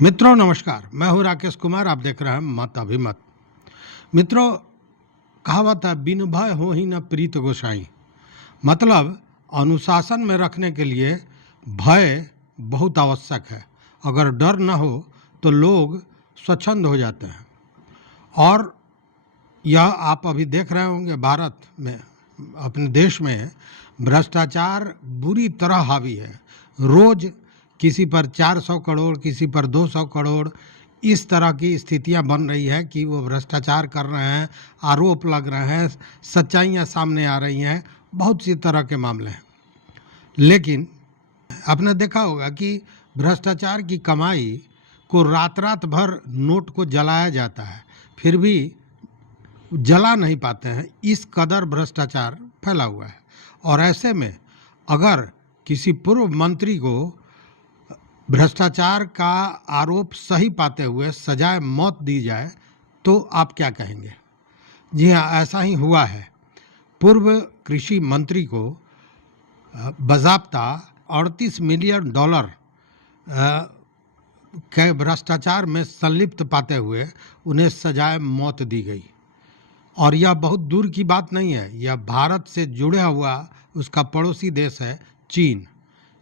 मित्रों नमस्कार, मैं हूं राकेश कुमार। आप देख रहे हैं मत अभिमत। मित्रों, कहावत है बिन भय हो ही न प्रीत गोसाई। मतलब अनुशासन में रखने के लिए भय बहुत आवश्यक है। अगर डर न हो तो लोग स्वच्छंद हो जाते हैं। और यह आप अभी देख रहे होंगे, भारत में, अपने देश में भ्रष्टाचार बुरी तरह हावी है। रोज किसी पर 400 करोड़, किसी पर 200 करोड़, इस तरह की स्थितियां बन रही है कि वो भ्रष्टाचार कर रहे हैं, आरोप लग रहे हैं, सच्चाइयां सामने आ रही हैं, बहुत सी तरह के मामले हैं। लेकिन आपने देखा होगा कि भ्रष्टाचार की कमाई को रात रात भर नोट को जलाया जाता है, फिर भी जला नहीं पाते हैं। इस कदर भ्रष्टाचार फैला हुआ है। और ऐसे में अगर किसी पूर्व मंत्री को भ्रष्टाचार का आरोप सही पाते हुए सजाए मौत दी जाए तो आप क्या कहेंगे? जी हाँ, ऐसा ही हुआ है। पूर्व कृषि मंत्री को बाज़ाब्ता $38 मिलियन के भ्रष्टाचार में संलिप्त पाते हुए उन्हें सजाए मौत दी गई। और यह बहुत दूर की बात नहीं है, यह भारत से जुड़ा हुआ उसका पड़ोसी देश है चीन।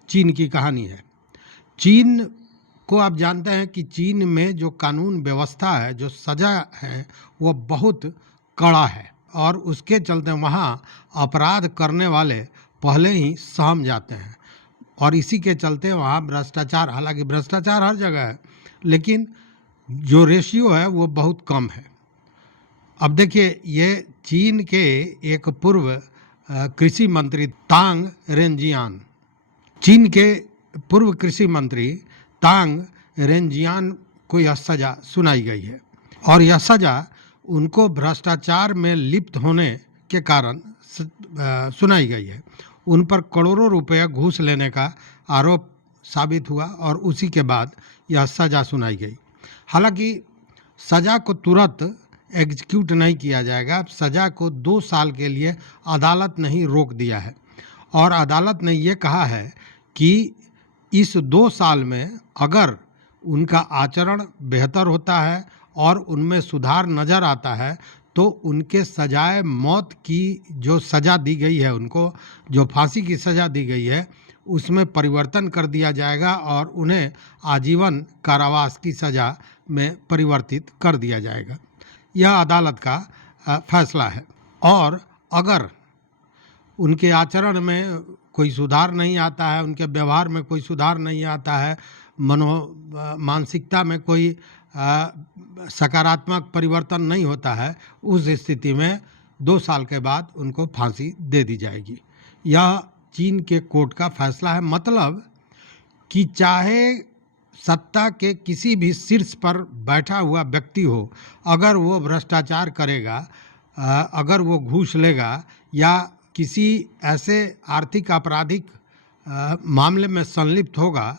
चीन की कहानी है। चीन को आप जानते हैं कि चीन में जो कानून व्यवस्था है, जो सज़ा है, वो बहुत कड़ा है। और उसके चलते वहाँ अपराध करने वाले पहले ही सहम जाते हैं। और इसी के चलते वहाँ भ्रष्टाचार, हालांकि भ्रष्टाचार हर जगह है, लेकिन जो रेशियो है वो बहुत कम है। अब देखिए, ये चीन के एक पूर्व कृषि मंत्री तांग रेंजियान, चीन के पूर्व कृषि मंत्री तांग रेंजियान को यह सज़ा सुनाई गई है। और यह सज़ा उनको भ्रष्टाचार में लिप्त होने के कारण सुनाई गई है। उन पर करोड़ों रुपए घूस लेने का आरोप साबित हुआ और उसी के बाद यह सज़ा सुनाई गई। हालांकि सज़ा को तुरंत एग्जीक्यूट नहीं किया जाएगा। सज़ा को 2 साल के लिए अदालत ने ही रोक दिया है। और अदालत ने ये कहा है कि इस 2 साल में अगर उनका आचरण बेहतर होता है और उनमें सुधार नज़र आता है तो उनके सजाए मौत की जो सज़ा दी गई है, उनको जो फांसी की सज़ा दी गई है, उसमें परिवर्तन कर दिया जाएगा और उन्हें आजीवन कारावास की सज़ा में परिवर्तित कर दिया जाएगा। यह अदालत का फैसला है। और अगर उनके आचरण में कोई सुधार नहीं आता है, उनके व्यवहार में कोई सुधार नहीं आता है, मानसिकता में कोई सकारात्मक परिवर्तन नहीं होता है, उस स्थिति में 2 साल के बाद उनको फांसी दे दी जाएगी। यह चीन के कोर्ट का फैसला है। मतलब कि चाहे सत्ता के किसी भी शीर्ष पर बैठा हुआ व्यक्ति हो, अगर वो भ्रष्टाचार करेगा, अगर वो घूस लेगा या किसी ऐसे आर्थिक आपराधिक मामले में संलिप्त होगा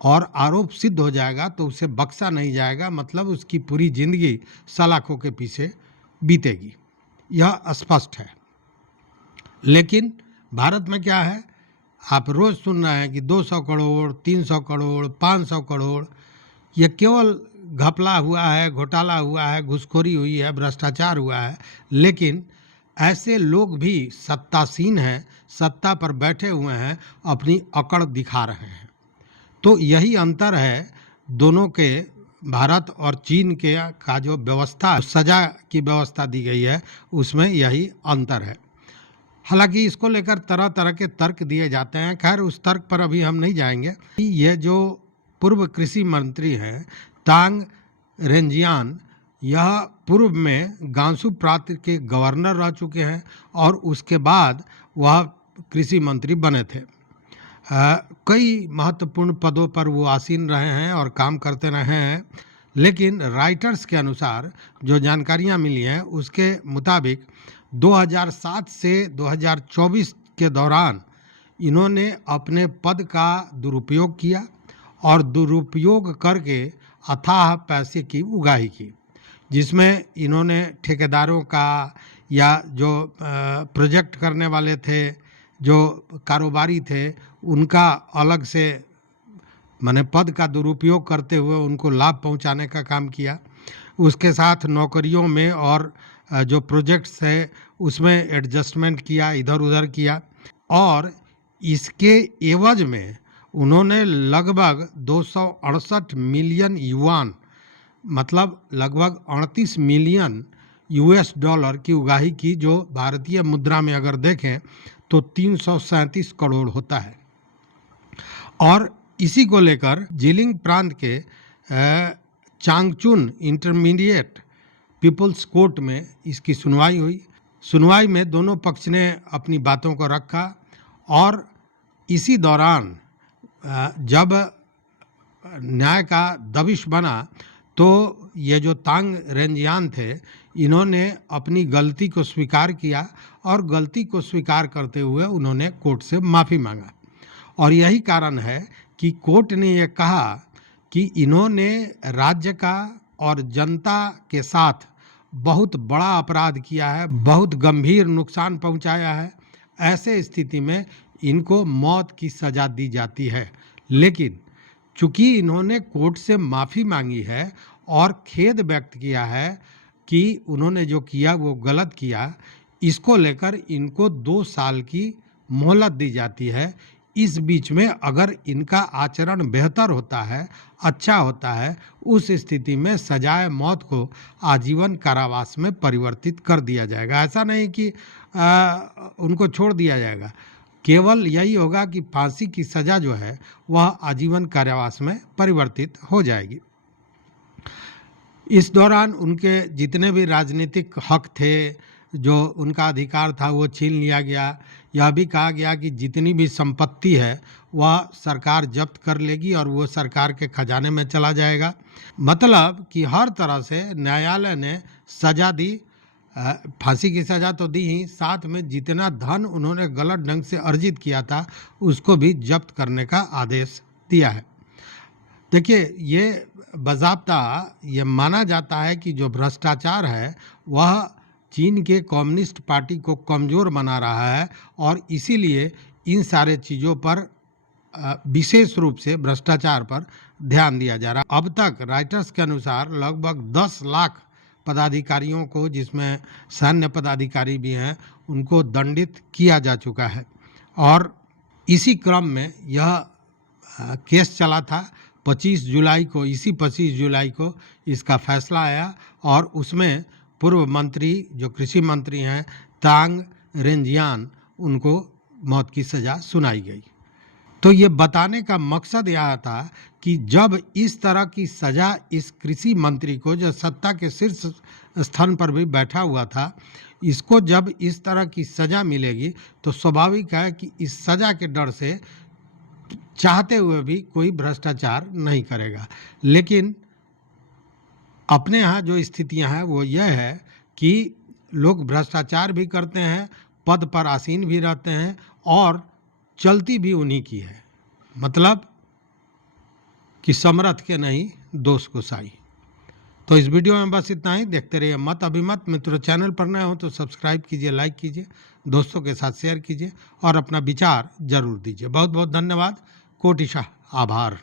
और आरोप सिद्ध हो जाएगा तो उसे बख्शा नहीं जाएगा। मतलब उसकी पूरी जिंदगी सलाखों के पीछे बीतेगी। यह स्पष्ट है। लेकिन भारत में क्या है, आप रोज़ सुन रहे हैं कि 200 करोड़, 300 करोड़, 500 करोड़, ये केवल घपला हुआ है, घोटाला हुआ है, घूसखोरी हुई है, भ्रष्टाचार हुआ है। लेकिन ऐसे लोग भी सत्तासीन हैं, सत्ता पर बैठे हुए हैं, अपनी अकड़ दिखा रहे हैं। तो यही अंतर है दोनों के, भारत और चीन के का जो व्यवस्था, सज़ा की व्यवस्था दी गई है, उसमें यही अंतर है। हालांकि इसको लेकर तरह तरह के तर्क दिए जाते हैं। खैर, उस तर्क पर अभी हम नहीं जाएंगे। ये जो पूर्व कृषि मंत्री हैं तांग रेंजियान, यह पूर्व में गांसू प्रांत के गवर्नर रह चुके हैं और उसके बाद वह कृषि मंत्री बने थे। कई महत्वपूर्ण पदों पर वो आसीन रहे हैं और काम करते रहे हैं। लेकिन राइटर्स के अनुसार जो जानकारियां मिली हैं उसके मुताबिक 2007 से 2024 के दौरान इन्होंने अपने पद का दुरुपयोग किया और दुरुपयोग करके अथाह पैसे की उगाही की, जिसमें इन्होंने ठेकेदारों का या जो प्रोजेक्ट करने वाले थे, जो कारोबारी थे, उनका अलग से माने पद का दुरुपयोग करते हुए उनको लाभ पहुंचाने का काम किया। उसके साथ नौकरियों में और जो प्रोजेक्ट्स है उसमें एडजस्टमेंट किया, इधर उधर किया, और इसके एवज में उन्होंने लगभग 268 मिलियन युआन, मतलब लगभग 38 मिलियन यूएस डॉलर की उगाही की, जो भारतीय मुद्रा में अगर देखें तो 337 करोड़ होता है। और इसी को लेकर जिलिंग प्रांत के चांगचुन इंटरमीडिएट पीपल्स कोर्ट में इसकी सुनवाई हुई। सुनवाई में दोनों पक्ष ने अपनी बातों को रखा, और इसी दौरान जब न्याय का दबिश बना तो ये जो तांग रेंजियान थे, इन्होंने अपनी गलती को स्वीकार किया, और गलती को स्वीकार करते हुए उन्होंने कोर्ट से माफ़ी मांगा। और यही कारण है कि कोर्ट ने यह कहा कि इन्होंने राज्य का और जनता के साथ बहुत बड़ा अपराध किया है, बहुत गंभीर नुकसान पहुंचाया है। ऐसे स्थिति में इनको मौत की सज़ा दी जाती है। लेकिन चूंकि इन्होंने कोर्ट से माफ़ी मांगी है और खेद व्यक्त किया है कि उन्होंने जो किया वो गलत किया, इसको लेकर इनको 2 साल की मोहलत दी जाती है। इस बीच में अगर इनका आचरण बेहतर होता है, अच्छा होता है, उस स्थिति में सजाए मौत को आजीवन कारावास में परिवर्तित कर दिया जाएगा। ऐसा नहीं कि उनको छोड़ दिया जाएगा, केवल यही होगा कि फांसी की सज़ा जो है वह आजीवन कारावास में परिवर्तित हो जाएगी। इस दौरान उनके जितने भी राजनीतिक हक थे, जो उनका अधिकार था, वो छीन लिया गया। यह भी कहा गया कि जितनी भी संपत्ति है वह सरकार जब्त कर लेगी और वो सरकार के खजाने में चला जाएगा। मतलब कि हर तरह से न्यायालय ने सज़ा दी, फांसी की सज़ा तो दी ही, साथ में जितना धन उन्होंने गलत ढंग से अर्जित किया था उसको भी जब्त करने का आदेश दिया है। देखिए, ये बाज़ाब्ता ये माना जाता है कि जो भ्रष्टाचार है वह चीन के कम्युनिस्ट पार्टी को कमज़ोर बना रहा है, और इसीलिए इन सारे चीज़ों पर विशेष रूप से भ्रष्टाचार पर ध्यान दिया जा रहा है। अब तक राइटर्स के अनुसार लगभग 10 लाख पदाधिकारियों को, जिसमें सैन्य पदाधिकारी भी हैं, उनको दंडित किया जा चुका है। और इसी क्रम में यह केस चला था। 25 जुलाई को, इसी 25 जुलाई को इसका फैसला आया, और उसमें पूर्व मंत्री जो कृषि मंत्री हैं तांग रेंजियान, उनको मौत की सज़ा सुनाई गई। तो ये बताने का मकसद यह था कि जब इस तरह की सज़ा इस कृषि मंत्री को, जो सत्ता के शीर्ष स्थान पर भी बैठा हुआ था, इसको जब इस तरह की सज़ा मिलेगी तो स्वाभाविक है कि इस सज़ा के डर से चाहते हुए भी कोई भ्रष्टाचार नहीं करेगा। लेकिन अपने यहाँ जो स्थितियाँ हैं वो यह है कि लोग भ्रष्टाचार भी करते हैं, पद पर आसीन भी रहते हैं, और चलती भी उन्हीं की है। मतलब कि समर्थ के नहीं दोष को साई। तो इस वीडियो में बस इतना ही। देखते रहिए मत अभिमत। मित्रों, चैनल पर नए हो तो सब्सक्राइब कीजिए, लाइक कीजिए, दोस्तों के साथ शेयर कीजिए और अपना विचार जरूर दीजिए। बहुत बहुत धन्यवाद। कोटिशः आभार।